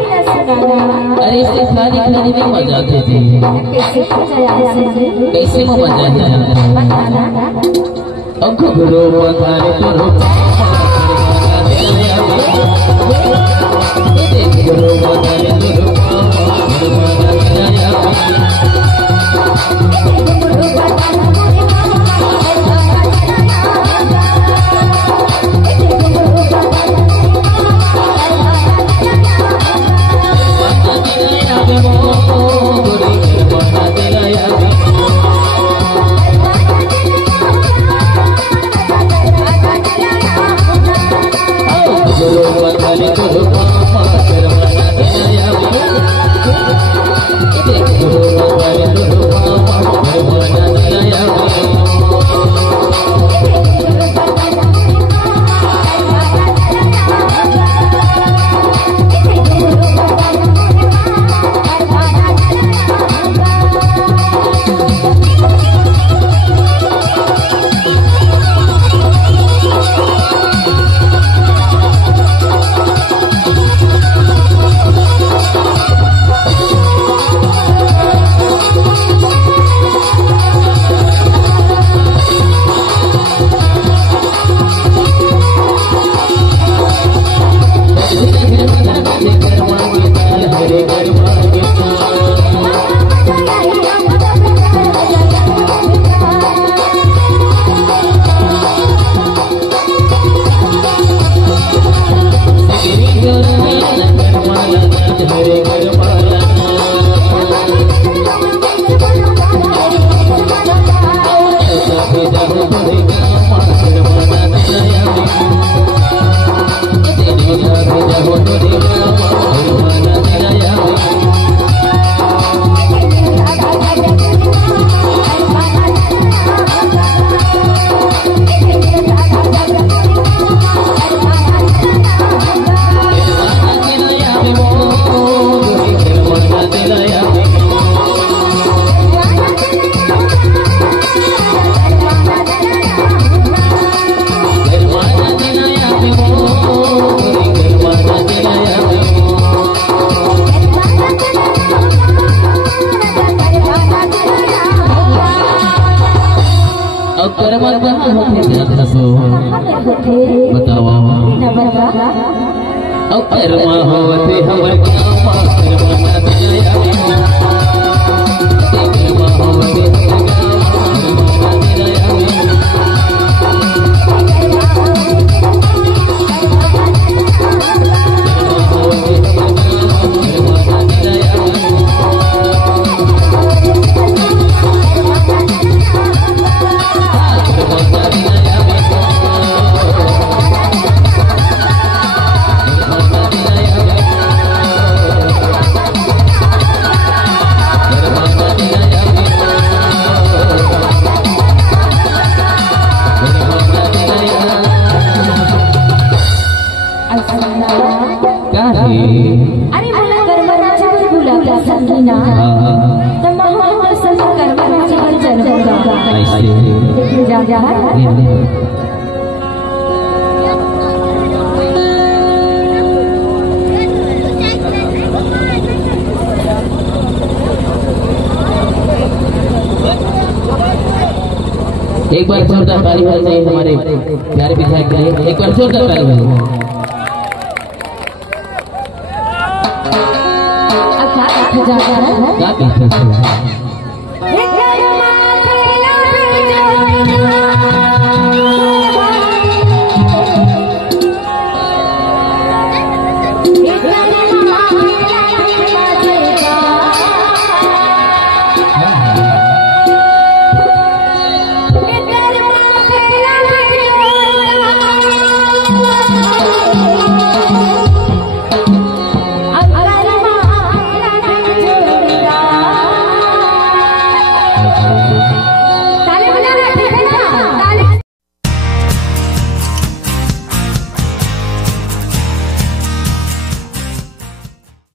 अरे इससे खाली खाली नहीं मजा आती थी। कैसे में मजा आया? अब घुरो बंधारे करो घुरो बंधारे करो बताओ अब कर्मा होते हमर अरे मला करमरच्या वर बोलावला संगीना तर महामंडळ संत करमरच्या वर जन्मला एक बार जोरदार ताली होनी चाहिए हमारे प्यारे विधायक के लिए। एक बार जोरदार ताली होनी। क्या कहते हैं?